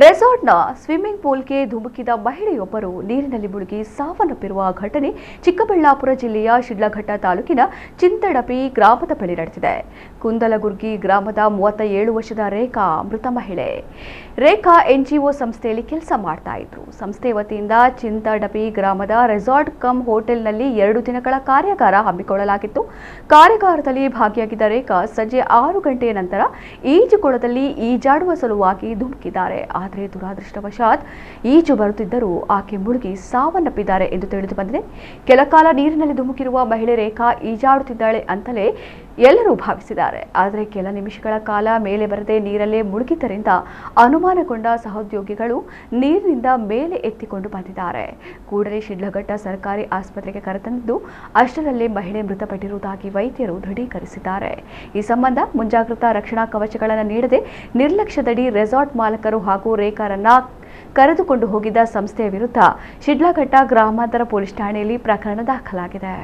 ರೆಸಾರ್ಟ್ನ swimming ಪೂಲ್ಗೆ ಧುಮುಕಿದ ಮಹಿಳೆಯೊಬ್ಬರು ನೀರಿನಲ್ಲಿ ಮುಳುಗಿ ಸಾವನ್ನಪ್ಪಿರುವ ಘಟನೆ ಚಿಕ್ಕಬಳ್ಳಾಪುರ ಜಿಲ್ಲೆಯ ಶಿಡ್ಲಘಟ್ಟ ತಾಲೂಕಿನ ಚಿಂತಡಪಿ ಗ್ರಾಮದ ಬಳಿ ನಡೆದಿದೆ. ಕುಂದಲಗುರ್ಗಿ ಗ್ರಾಮದ 37 ವರ್ಷದ ರೇಖಾ ಮೃತ ಮಹಿಳೆ. ರೇಖಾ ಎನ್ಜಿಒ ಸಂಸ್ಥೆಯಲ್ಲಿ ಕೆಲಸ ಮಾಡ್ತಾ ಇದ್ರು. ಸಂಸ್ಥೆ ವತಿಯಿಂದ ಚಿಂತಡಪಿ ಗ್ರಾಮದ ರೆಸಾರ್ಟ್ ಕಮ್ ಹೋಟೆಲ್ನಲ್ಲಿ 2 ದಿನಗಳ ಕಾರ್ಯಾಗಾರ ಹಮ್ಮಿಕೊಳ್ಳಲಾಗಿತ್ತು. ಕಾರ್ಯಾಗಾರದಲ್ಲಿ ಭಾಗಿಯಾಗಿದ್ದ ರೇಖಾ ಸಂಜೆ 6 ಗಂಟೆಯ ನಂತರ ಈಜುಕೊಳದಲ್ಲಿ ಈಜಾಡುವ ಸಲುವಾಗಿ ಧುಮುಕಿದ್ದಾರೆ. ಆದರೆ ದುರಾದೃಷ್ಟವಶಾತ್ ಈಜು ಬರುತ್ತಿದ್ದರೂ ಆಕೆ ಮುಳುಗಿ ಸಾವನ್ನಪ್ಪಿದ್ದಾರೆ ಎಂದು ತಿಳಿದು ಬಂದಿದೆ. ಕೆಲಕಾಲ ನೀರಿನಲ್ಲಿ ಧುಮುಕಿರುವ ಮಹಿಳೆ ರೇಖಾ ಈಜಾಡುತ್ತಿದ್ದಾಳೆ ಅಂತಲೇ ಎಲ್ಲರೂ ಭಾವಿಸಿದ್ದಾರೆ. ಆದರೆ ಕೆಲ ನಿಮಿಷಗಳ ಕಾಲ ಮೇಲೆ ಬರದೆ ನೀರಲ್ಲೇ ಮುಳುಗಿದ್ದರಿಂದ ಅನುಮಾನಗೊಂಡ ಸಹೋದ್ಯೋಗಿಗಳು ನೀರಿನಿಂದ ಮೇಲೆ ಎತ್ತಿಕೊಂಡು ಬಂದಿದ್ದಾರೆ. ಕೂಡಲೇ ಶಿಡ್ಲಘಟ್ಟ ಸರ್ಕಾರಿ ಆಸ್ಪತ್ರೆಗೆ ಕರೆತಂದಿದ್ದು ಅಷ್ಟರಲ್ಲೇ ಮಹಿಳೆ ಮೃತಪಟ್ಟಿರುವುದಾಗಿ ವೈದ್ಯರು ದೃಢೀಕರಿಸಿದ್ದಾರೆ. ಈ ಸಂಬಂಧ ಮುಂಜಾಗ್ರತಾ ರಕ್ಷಣಾ ಕವಚಗಳನ್ನು ನೀಡದೆ ನಿರ್ಲಕ್ಷ್ಯದಡಿ ರೆಸಾರ್ಟ್ ಮಾಲಕರು ಹಾಗೂ ರೇಖಾರನ್ನ ಕರೆದುಕೊಂಡು ಹೋಗಿದ್ದ ಸಂಸ್ಥೆಯ ವಿರುದ್ಧ ಶಿಡ್ಲಘಟ್ಟ ಗ್ರಾಮಾಂತರ ಪೊಲೀಸ್ ಠಾಣೆಯಲ್ಲಿ ಪ್ರಕರಣ ದಾಖಲಾಗಿದೆ.